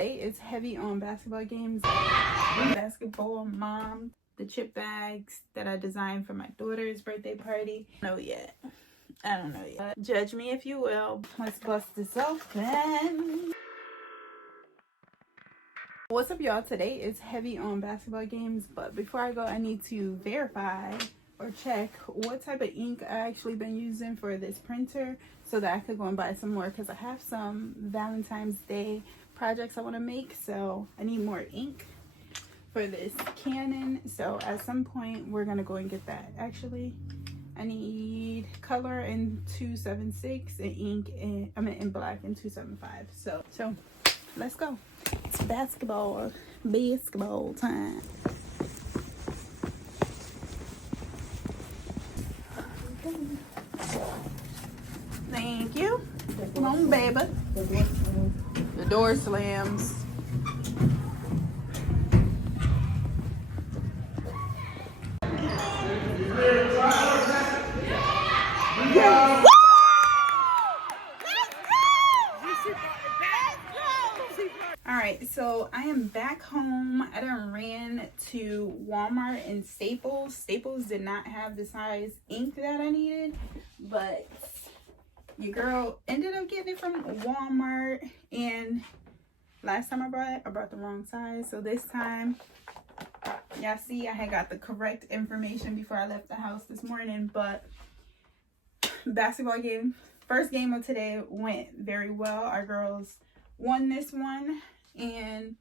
Today is heavy on basketball games. Basketball mom, the chip bags that I designed for my daughter's birthday party. I don't know yet. Judge me if you will. Let's bust this open. What's up, y'all? Today is heavy on basketball games, but before I go, I need to verify or check what type of ink I actually been using for this printer so that I could go and buy some more, because I have some Valentine's Day projects I want to make, so I need more ink for this Canon. So at some point we're gonna go and get that. Actually, I need color in 276 and ink in black in 275. So let's go. It's basketball time. Thank you. Come on, baby. The door slams. Yeah. Alright, so I am back home. I done ran to Walmart and Staples. Staples did not have the size ink that I needed, but your girl ended up getting it from Walmart. And last time I brought the wrong size. So this time, y'all see, I had got the correct information before I left the house this morning. But basketball game, first game of today went very well. Our girls won this one, and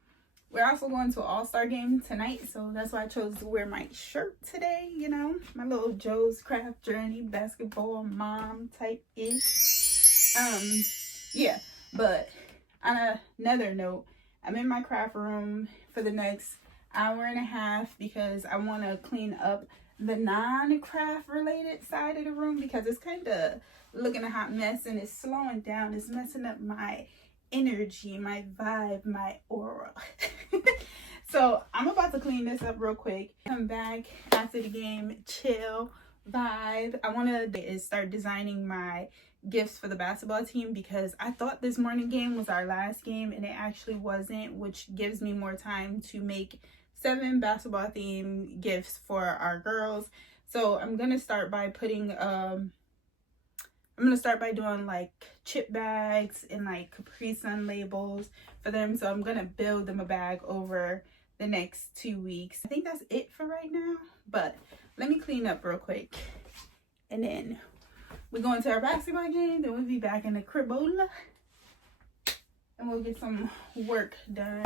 we're also going to an all-star game tonight, so that's why I chose to wear my shirt today. You know, my little Joe's Craft Journey basketball mom type ish. Yeah, but on another note, I'm in my craft room for the next hour and a half because I want to clean up the non-craft related side of the room, because it's kind of looking a hot mess and it's slowing down. It's messing up my energy, my vibe, my aura. So I'm about to clean this up real quick. Come back after the game, chill, vibe. I want to start designing my gifts for the basketball team, because I thought this morning game was our last game and it actually wasn't, which gives me more time to make 7 basketball themed gifts for our girls. So I'm gonna start by putting doing like chip bags and like Capri Sun labels for them. So I'm gonna build them a bag over the next 2 weeks. I think that's it for right now, but let me clean up real quick and then we're going to our basketball game. Then we'll be back in the cribola and we'll get some work done.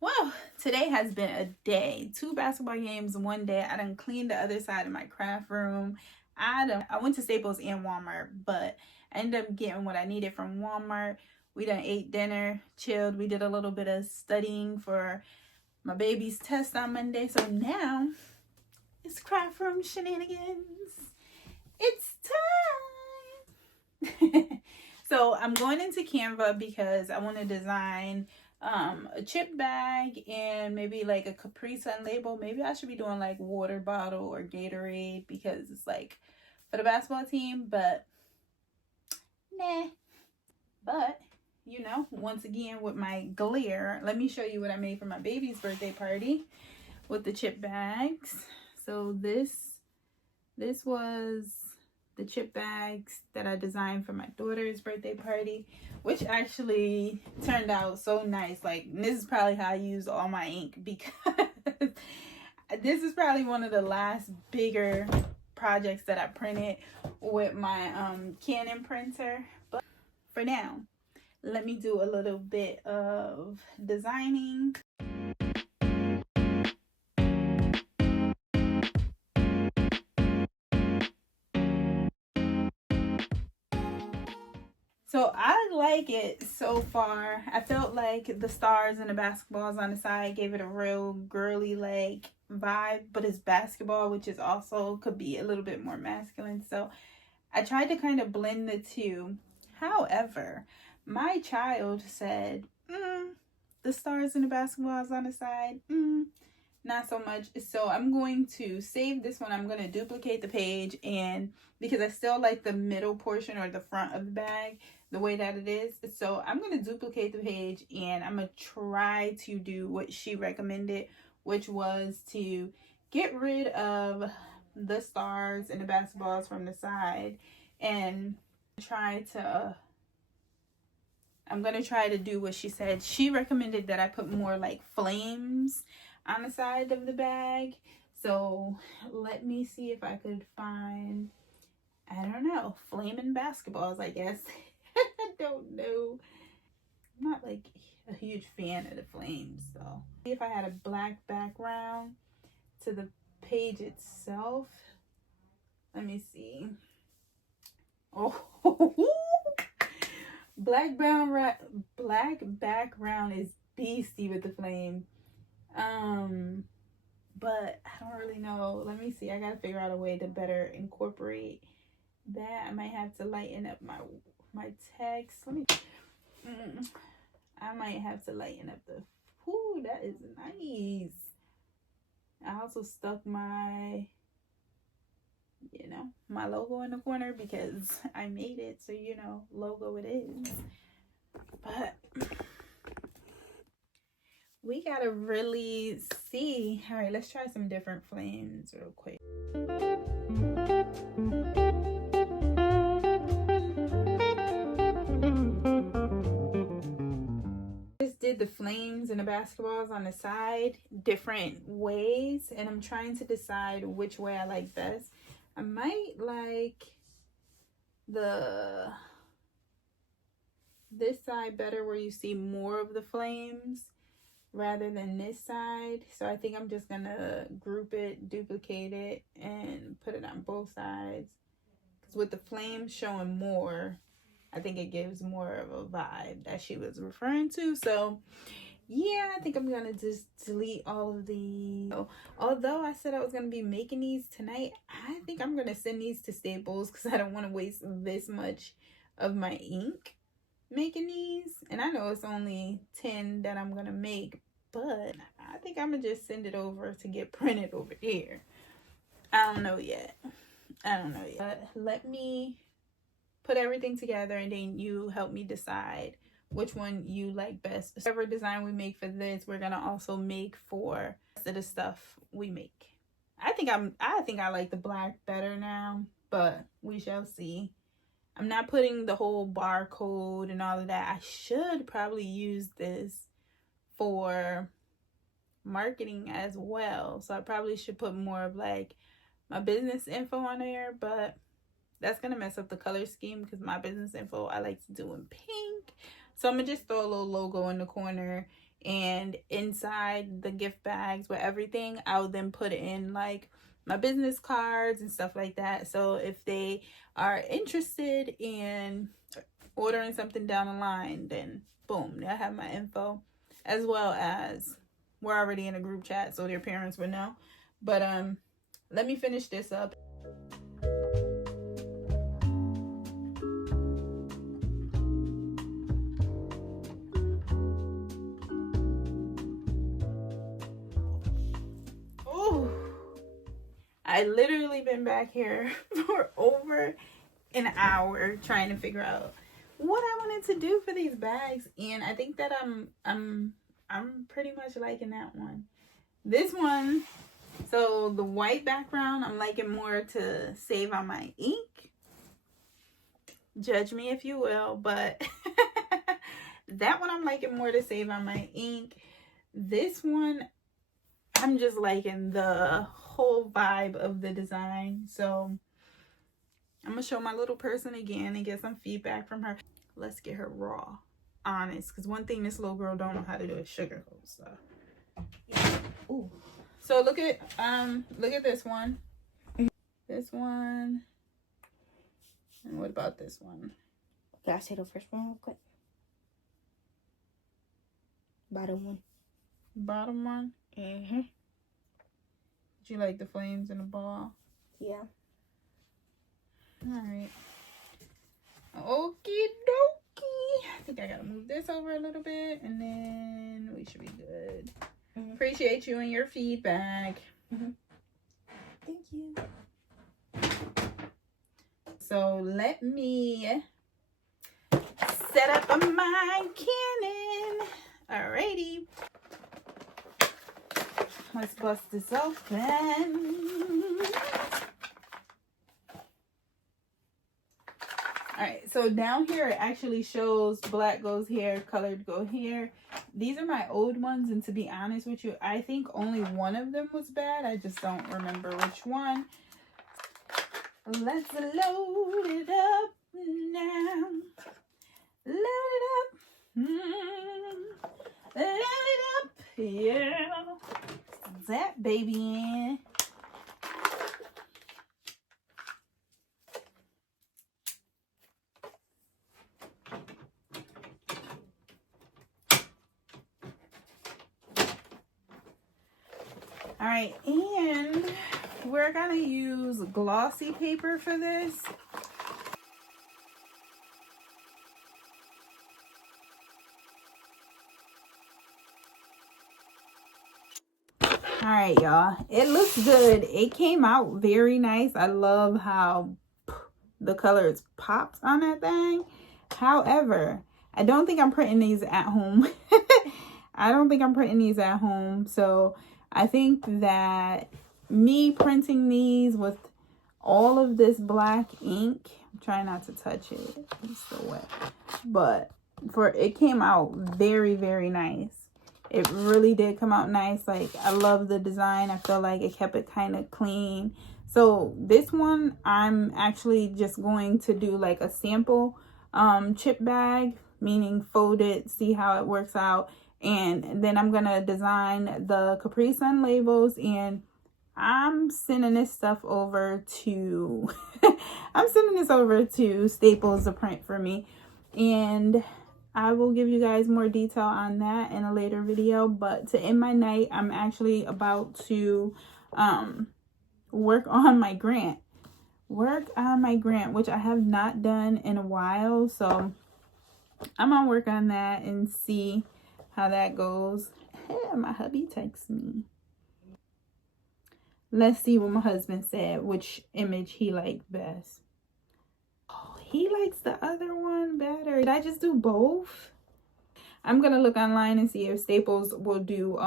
Well, today has been a day. 2 basketball games in one day. I done cleaned the other side of my craft room. I went to Staples and Walmart, but I ended up getting what I needed from Walmart. We done ate dinner, chilled. We did a little bit of studying for my baby's test on Monday. So now it's craft room shenanigans. It's time. So I'm going into Canva because I want to design a chip bag and maybe like a Capri Sun label. Maybe I should be doing like water bottle or Gatorade because it's like for the basketball team, but nah. But you know, once again with my glare, let me show you what I made for my baby's birthday party with the chip bags. So this was the chip bags that I designed for my daughter's birthday party, which actually turned out so nice. Like, this is probably how I used all my ink, because this is probably one of the last bigger projects that I printed with my Canon printer. But for now, let me do a little bit of designing. So I like it so far. I felt like the stars and the basketballs on the side gave it a real girly like vibe, but it's basketball, which is also could be a little bit more masculine. So I tried to kind of blend the two. However, my child said, the stars and the basketballs on the side, not so much. So I'm going to save this one. I'm going to duplicate the page, and because I still like the middle portion or the front of the bag the way that it is, so I'm going to duplicate the page, and I'm going to try to do what she recommended, which was to get rid of the stars and the basketballs from the side, and I'm going to try to do what she said. She recommended that I put more like flames on the side of the bag. So let me see if I could find, I don't know, flaming basketballs, I guess. I don't know. I'm not like a huge fan of the flames, so if I had a black background to the page itself, let me see. Oh, black background is beastie with the flame. But I don't really know. Let me see. I gotta figure out a way to better incorporate that. I might have to lighten up my text. Let me. I might have to lighten up the. Ooh, that is nice. I also stuck my, my logo in the corner because I made it. So logo it is. But we gotta really see. All right, let's try some different flames real quick. Just did the flames and the basketballs on the side different ways, and I'm trying to decide which way I like best. I might like this side better, where you see more of the flames rather than this side. So I think I'm just gonna group it, duplicate it, and put it on both sides, because with the flames showing more, I think it gives more of a vibe that she was referring to. So yeah, I think I'm gonna just delete all of the, although I said I was gonna be making these tonight, I think I'm gonna send these to Staples because I don't want to waste this much of my ink making these. And I know it's only 10 that I'm gonna make, but I think I'm gonna just send it over to get printed over here. I don't know yet. But let me put everything together, and then you help me decide which one you like best. Whatever design we make for this, we're gonna also make for the rest of the stuff we make. I think I like the black better now, but we shall see. I'm not putting the whole barcode and all of that. I should probably use this for marketing as well. So I probably should put more of like my business info on there, but that's gonna mess up the color scheme because my business info I like to do in pink. So I'm gonna just throw a little logo in the corner, and inside the gift bags with everything, I'll then put in like my business cards and stuff like that. So if they are interested in ordering something down the line, then boom, they'll have my info, as well as we're already in a group chat, so their parents would know. But let me finish this up. I literally been back here for over an hour trying to figure out what I wanted to do for these bags, and I think that I'm pretty much liking that one. This one, so the white background, I'm liking more to save on my ink. Judge me if you will, but that one I'm liking more to save on my ink. This one, I'm just liking the whole vibe of the design. So I'm gonna show my little person again and get some feedback from her. Let's get her raw, honest, because one thing this little girl don't know how to do is sugarcoat stuff. Yeah. Ooh. So look at this one. This one. And what about this one? Can I say the first one real quick? Bottom one. Bottom one? Mm-hmm. Did you like the flames in the ball? Yeah. Alright. Okie dokie. I think I gotta move this over a little bit, and then we should be good. Appreciate you and your feedback. Thank you. So let me set up my Canon. Alrighty. Let's bust this open. Alright, so down here it actually shows black goes here, colored go here. These are my old ones, and to be honest with you, I think only one of them was bad. I just don't remember which one. Let's load it up now. Load it up. Load it up. Yeah. That baby in. All right, and we're gonna use glossy paper for this. All right, y'all, it looks good. It came out very nice. I love how the colors popped on that thing. However, I don't think I'm printing these at home. I don't think I'm printing these at home. So I think that me printing these with all of this black ink, I'm trying not to touch it, it's so wet, but it came out very, very nice. It really did come out nice. Like, I love the design. I feel like it kept it kind of clean. So this one, I'm actually just going to do like a sample chip bag, meaning fold it, see how it works out. And then I'm going to design the Capri Sun labels, and I'm sending this stuff over to Staples to print for me. And I will give you guys more detail on that in a later video. But to end my night, I'm actually about to work on my grant, which I have not done in a while. So I'm gonna work on that and see how that goes. My hubby texts me. Let's see what my husband said, which image he liked best. Oh, he likes the other one better. Did I just do both? I'm gonna look online and see if Staples will do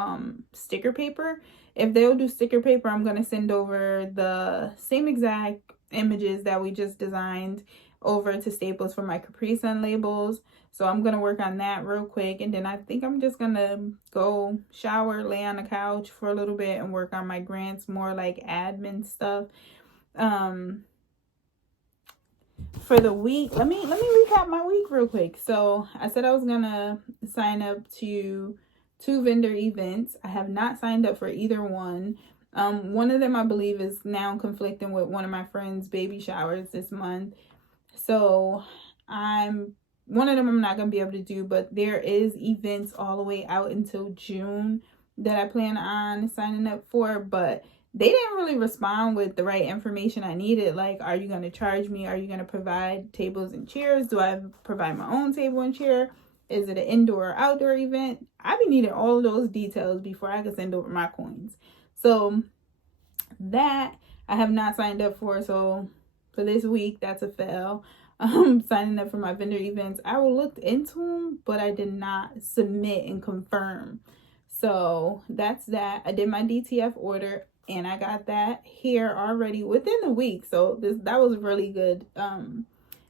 sticker paper. If they'll do sticker paper, I'm gonna send over the same exact images that we just designed over to Staples for my Capri Sun labels. So I'm gonna work on that real quick, and then I think I'm just gonna go shower, lay on the couch for a little bit, and work on my grants, more like admin stuff. For the week, let me recap my week real quick. So I said I was gonna sign up to 2 vendor events. I have not signed up for either one. One of them I believe is now conflicting with one of my friends' baby showers this month. So one of them I'm not gonna be able to do, but there is events all the way out until June that I plan on signing up for, but they didn't really respond with the right information I needed. Like, are you going to charge me? Are you going to provide tables and chairs? Do I provide my own table and chair? Is it an indoor or outdoor event? I be needing all of those details before I can send over my coins. So that I have not signed up for. So for this week, that's a fail. Signing up for my vendor events. I will look into them, but I did not submit and confirm. So that's that. I did my DTF order, and I got that here already within the week. So that was really good.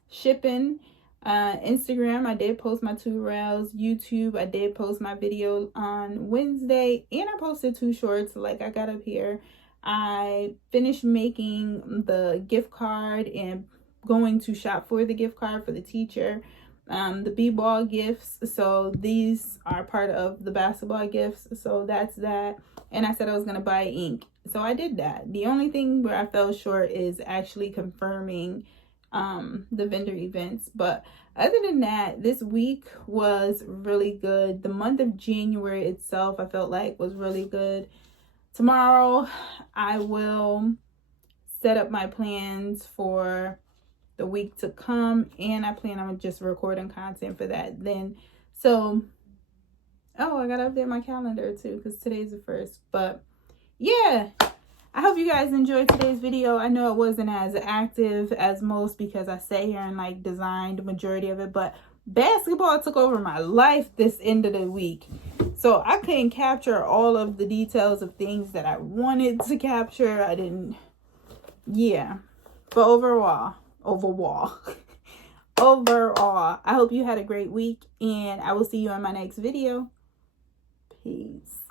Shipping. Instagram, I did post my tutorials. YouTube, I did post my video on Wednesday, and I posted 2 shorts like I got up here. I finished making the gift card and going to shop for the gift card for the teacher. The b-ball gifts, so these are part of the basketball gifts, so that's that. And I said I was gonna buy ink, so I did that. The only thing where I fell short is actually confirming the vendor events, but other than that, this week was really good. The month of January itself, I felt like was really good. Tomorrow I will set up my plans for the week to come, and I plan on just recording content for that then. So Oh, I gotta update my calendar too because today's the 1st. But yeah, I hope you guys enjoyed today's video. I know it wasn't as active as most because I sat here and like designed the majority of it, but basketball took over my life this end of the week. So I couldn't capture all of the details of things that I wanted to capture. I didn't, yeah. But overall, I hope you had a great week and I will see you on my next video. Peace.